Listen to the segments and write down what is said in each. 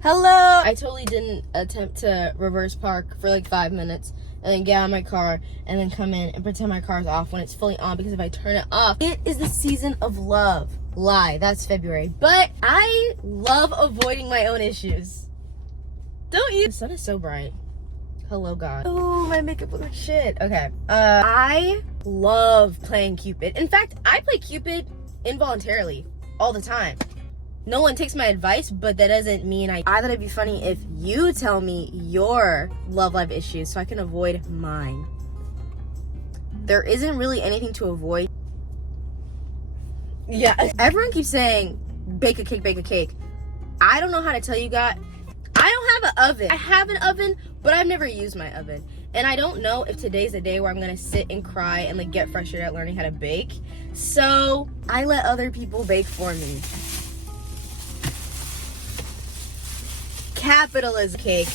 Hello! I totally didn't attempt to reverse park for like 5 minutes and then get out of my car and then come in and pretend my car's off when it's fully on, because if I turn it off, it is the season of love. Lie, that's February. But I love avoiding my own issues. Don't you? The sun is so bright. Hello, God. Oh, my makeup looks like shit. Okay. I love playing Cupid. In fact, I play Cupid involuntarily all the time. No one takes my advice, but that doesn't mean I thought it'd be funny if you tell me your love life issues so I can avoid mine. There isn't really anything to avoid. Yeah, everyone keeps saying, bake a cake, bake a cake. I don't know how to tell you guys. I don't have an oven. I have an oven, but I've never used my oven. And I don't know if today's the day where I'm gonna sit and cry and like get frustrated at learning how to bake. So I let other people bake for me. Capitalism cake.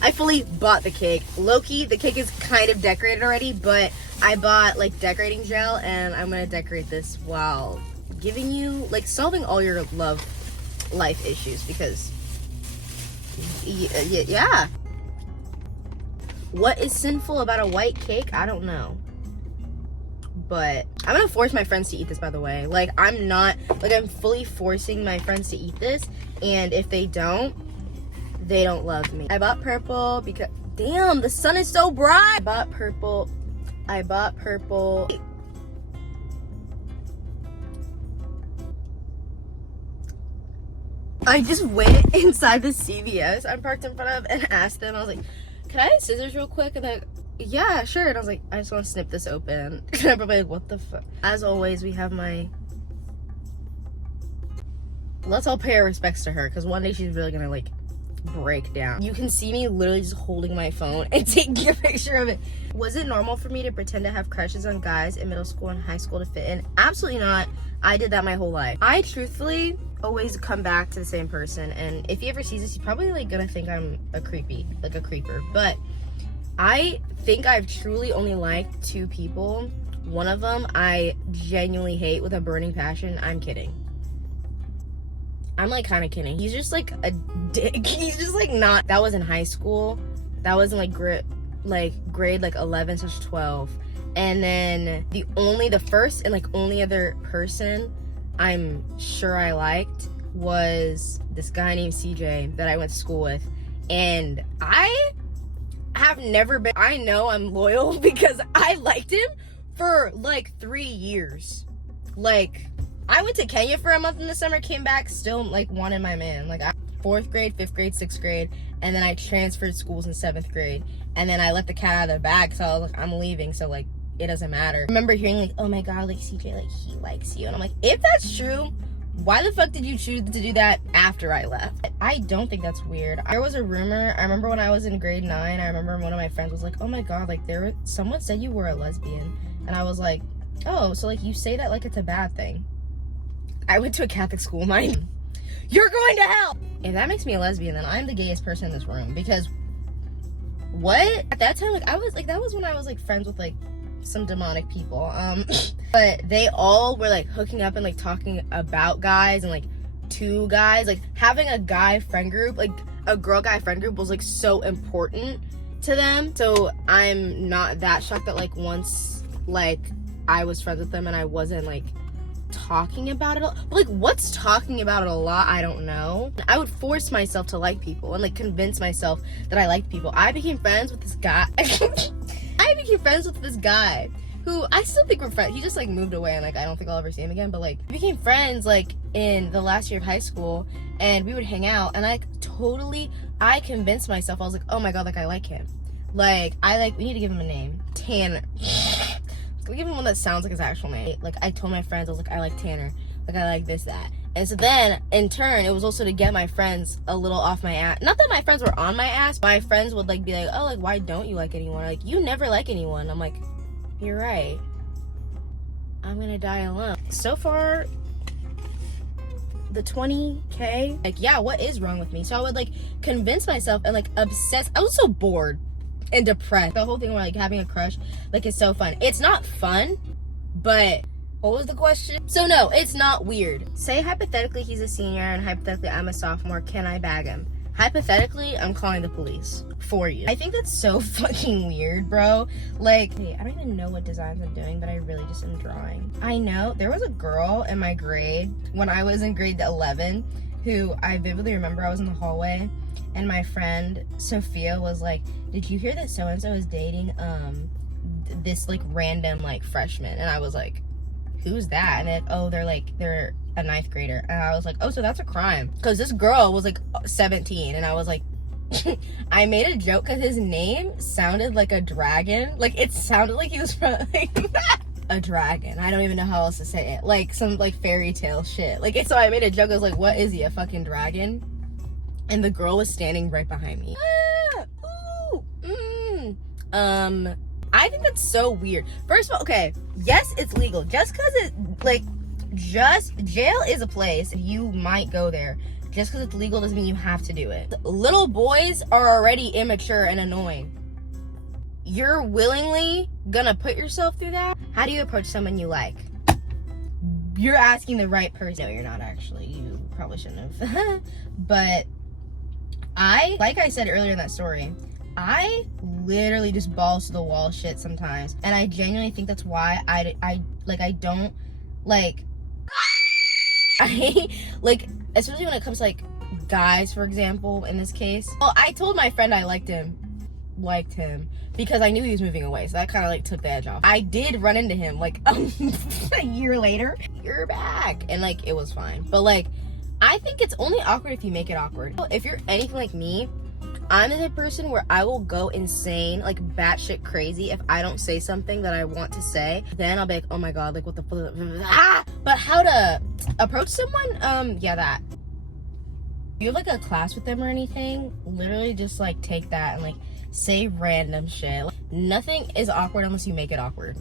I fully bought the cake. Low-key, the cake is kind of decorated already, but I bought like decorating gel and I'm gonna decorate this while giving you, like, solving all your love life issues, because yeah. What is sinful about a white cake? I don't know. But I'm gonna force my friends to eat this, by the way. Like, I'm fully forcing my friends to eat this, and if they don't love me. I bought purple because, damn, the sun is so bright. I bought purple. I just went inside the CVS I'm parked in front of and asked them, I was like, can I have scissors real quick? And they're like, yeah, sure. And I was like, I just want to snip this open. And I'm probably like, what the fuck? As always, we have let's all pay our respects to her, because one day she's really gonna like break down. You can see me literally just holding my phone and taking a picture of it. Was it normal for me to pretend to have crushes on guys in middle school and high school to fit in? Absolutely not. I did that my whole life. I truthfully always come back to the same person, and if he ever sees this, he's probably like gonna think I'm a creeper. But I think I've truly only liked 2 people. One of them I genuinely hate with a burning passion. I'm kidding. I'm like kind of kidding. He's just like a dick. He's just like not. That was in high school. That was in like grade like 11/12. And then the first and like only other person I'm sure I liked was this guy named CJ that I went to school with. And I have never been, I know I'm loyal because I liked him for like 3 years. Like, I went to Kenya for a month in the summer, came back, still like wanted my man. Like, 4th grade, 5th grade, 6th grade, and then I transferred schools in 7th grade. And then I let the cat out of the bag, so I was like, I'm leaving, so like, it doesn't matter. I remember hearing like, oh my God, like CJ, like he likes you. And I'm like, if that's true, why the fuck did you choose to do that after I left? I don't think that's weird. There was a rumor, I remember when I was in grade 9, I remember one of my friends was like, oh my God, like someone said you were a lesbian. And I was like, oh, so like you say that like it's a bad thing. I went to a Catholic school, mind. You're going to hell! If that makes me a lesbian, then I'm the gayest person in this room, because what? At that time, like that was when I was like friends with like some demonic people. But they all were like hooking up and like talking about guys, and like 2 guys, like having a guy friend group, like a girl guy friend group was like so important to them. So I'm not that shocked that like once like I was friends with them and I wasn't like talking about it. But like, what's talking about it a lot? I don't know. I would force myself to like people and like convince myself that I liked people. I became friends with this guy. Who I still think we're friends. He just like moved away, and like I don't think I'll ever see him again. But like we became friends like in the last year of high school, and we would hang out, and I convinced myself, I was like, oh my God, like I like him. Like we need to give him a name. Tanner. Let's give him one that sounds like his actual name. Like I told my friends, I was like, I like Tanner. Like I like this, that. And so then in turn, it was also to get my friends a little off my ass. Not that my friends were on my ass. My friends would like be like, oh, like why don't you like anyone? Like you never like anyone. I'm like, you're right. I'm gonna die alone. So far, the 20K, like, yeah, what is wrong with me? So I would like convince myself and like obsess. I was so bored and depressed. The whole thing where like having a crush like is so fun. It's not fun, but What was the question? So no, it's not weird. Say hypothetically he's a senior and hypothetically I'm a sophomore. Can I bag him? Hypothetically, I'm calling the police for you. I think that's so fucking weird, bro. Like, hey, I don't even know what designs I'm doing, but I really just am drawing. I know there was a girl in my grade when I was in grade 11 who I vividly remember. I was in the hallway and my friend Sophia was like, did you hear that so-and-so is dating this like random like freshman? And I was like, who's that? And then, oh, they're a 9th grader. And I was like, oh, so that's a crime. Because this girl was like 17. And I was like, I made a joke because his name sounded like a dragon. Like, it sounded like he was from like, a dragon. I don't even know how else to say it. Like, some like fairy tale shit. Like, so I made a joke. I was like, what is he, a fucking dragon? And the girl was standing right behind me. I think that's so weird. First of all, okay, yes, it's legal. Just because it, like, jail is a place. You might go there. Just because it's legal doesn't mean you have to do it. Little boys are already immature and annoying. You're willingly gonna put yourself through that? How do you approach someone you like? You're asking the right person. No, you're not actually. You probably shouldn't have. But like I said earlier in that story, I literally just balls to the wall shit sometimes, and I genuinely think that's why I don't like especially when it comes to like guys, for example, in this case. Well, I told my friend I liked him because I knew he was moving away, so that kind of like took the edge off. I did run into him like a year later. You're back, and like it was fine, but like I think it's only awkward if you make it awkward. If you're anything like me, I'm the type of person where I will go insane, like batshit crazy, if I don't say something that I want to say. Then I'll be like, oh my god, like what the fuck? Ah! But how to approach someone? Yeah, that. If you have like a class with them or anything, literally just like take that and like say random shit. Like, nothing is awkward unless you make it awkward.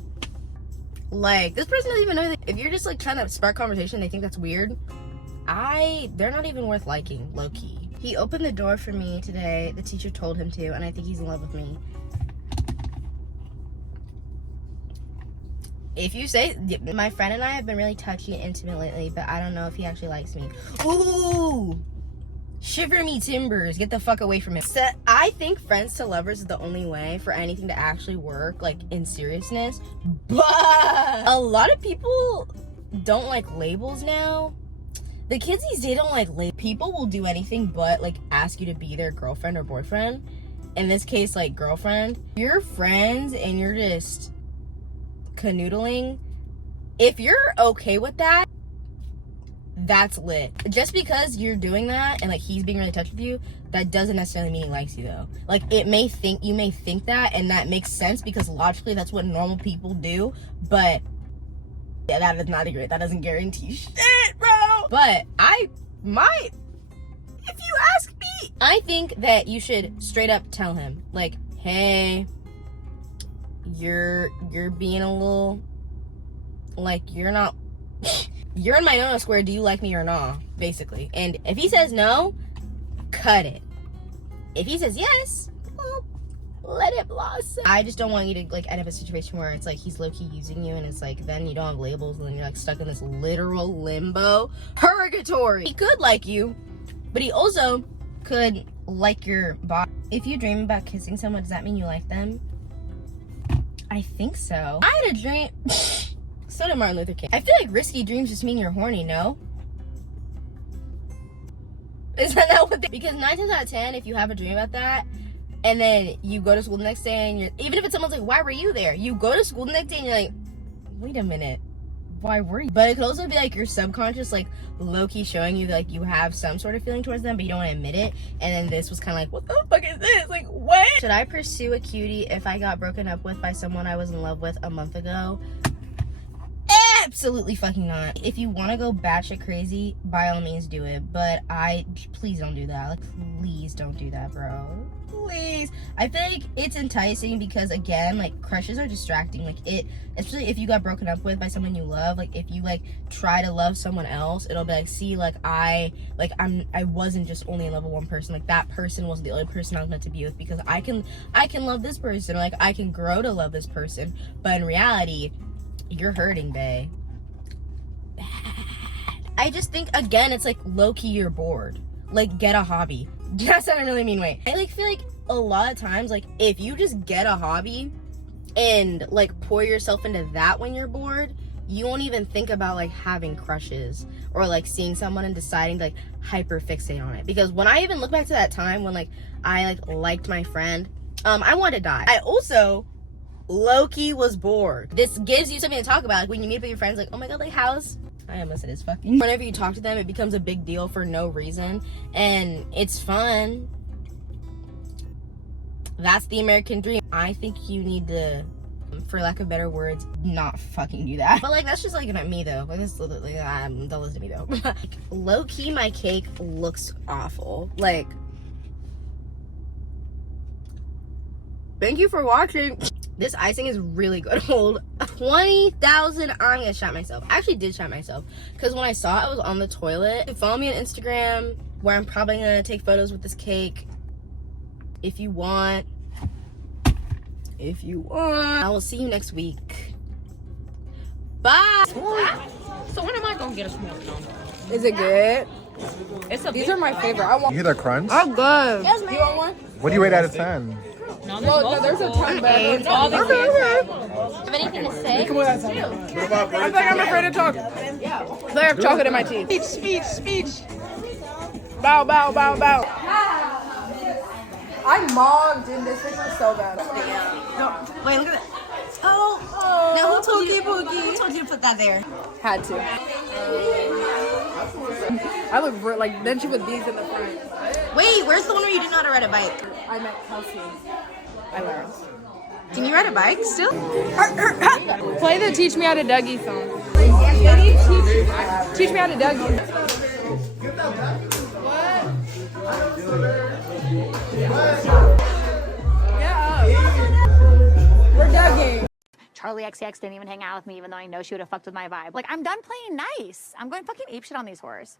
Like, this person doesn't even know that. If you're just like trying to spark conversation, they think that's weird. They're not even worth liking, low key. He opened the door for me today. The teacher told him to, and I think he's in love with me. If you say, my friend and I have been really touchy and intimate lately, but I don't know if he actually likes me. Ooh, shiver me timbers. Get the fuck away from him. So, I think friends to lovers is the only way for anything to actually work, like in seriousness. But a lot of people don't like labels now. The kids these days don't like labels. People will do anything but like ask you to be their girlfriend or boyfriend. In this case, like girlfriend. You're friends and you're just canoodling. If you're okay with that, that's lit. Just because you're doing that and like he's being really touchy with you, that doesn't necessarily mean he likes you though. Like you may think that, and that makes sense because logically that's what normal people do, but yeah, that is not great. That doesn't guarantee shit, bro. But if you ask me, I think that you should straight up tell him, like, hey, you're being a little, like, you're not, you're in my no-no square, do you like me or not, basically. And if he says no, cut it. If he says yes, well, let it blossom. I just don't want you to like end up in a situation where it's like he's low-key using you and it's like then you don't have labels and then you're like stuck in this literal limbo purgatory. He could like you, but he also could like your body. If you dream about kissing someone, does that mean you like them? I think so. I had a dream. So did Martin Luther King. I feel like risky dreams just mean you're horny, no? Is that not what they... Because 9 times out of 10, if you have a dream about that, and then you go to school the next day, and you're... Even if it's someone's like, why were you there? You go to school the next day, and you're like, wait a minute. Why were you? But it could also be like your subconscious, like, low-key showing you that, like, you have some sort of feeling towards them, but you don't want to admit it. And then this was kind of like, what the fuck is this? Like, what? Should I pursue a cutie if I got broken up with by someone I was in love with a month ago? Absolutely fucking not. If you want to go batshit crazy, by all means do it. But please don't do that. Like, please don't do that, bro. Please. I feel like it's enticing because, again, like, crushes are distracting. Like, especially if you got broken up with by someone you love, like, if you, like, try to love someone else, it'll be like, see, like, I wasn't just only in love with one person. Like, that person was the only person I was meant to be with because I can love this person. Or, like, I can grow to love this person. But in reality, you're hurting, bae. I just think, again, it's like low-key you're bored. Like, get a hobby. That's not a really mean way. I like feel like a lot of times, like, if you just get a hobby and like pour yourself into that when you're bored, you won't even think about like having crushes or like seeing someone and deciding to like hyper fixate on it. Because when I even look back to that time when like I like liked my friend, I wanted to die. I also low-key was bored. This gives you something to talk about. Like when you meet up with your friends, like, oh my god, like how's, I almost said it's fucking. Whenever you talk to them, it becomes a big deal for no reason, and it's fun. That's the American dream. I think you need to, for lack of better words, not fucking do that. But like that's just like not me though. Like that's literally, don't listen to me though. Like, low-key, my cake looks awful. Like, thank you for watching. This icing is really good. Hold 20,000. I'm gonna shot myself. I actually did shot myself because when I saw it, I was on the toilet. Follow me on Instagram where I'm probably gonna take photos with this cake. If you want. I will see you next week. Bye. So when am I gonna get a s'more cone? Is it good? These are my favorite. I want. You hear that crunch? Oh, good. You want one? What do you rate out of 10? No, There's a ton better. All the Have anything to say? I feel like I'm afraid to talk. I have chocolate in my teeth. Speech. Bow. I mogged in this picture so bad. No, wait, look at that. Oh. Now who told you? Who told you to put that there? Had to. I look like, then she put these in the front. Wait, where's the one where you didn't know how to ride a bike? I met Kelsey. I learned. Can you ride a bike still? Play the Teach Me How to Dougie song. Teach me how to Dougie. We're Dougie. Charlie XCX didn't even hang out with me even though I know she would have fucked with my vibe. Like, I'm done playing nice. I'm going fucking apeshit on these whores.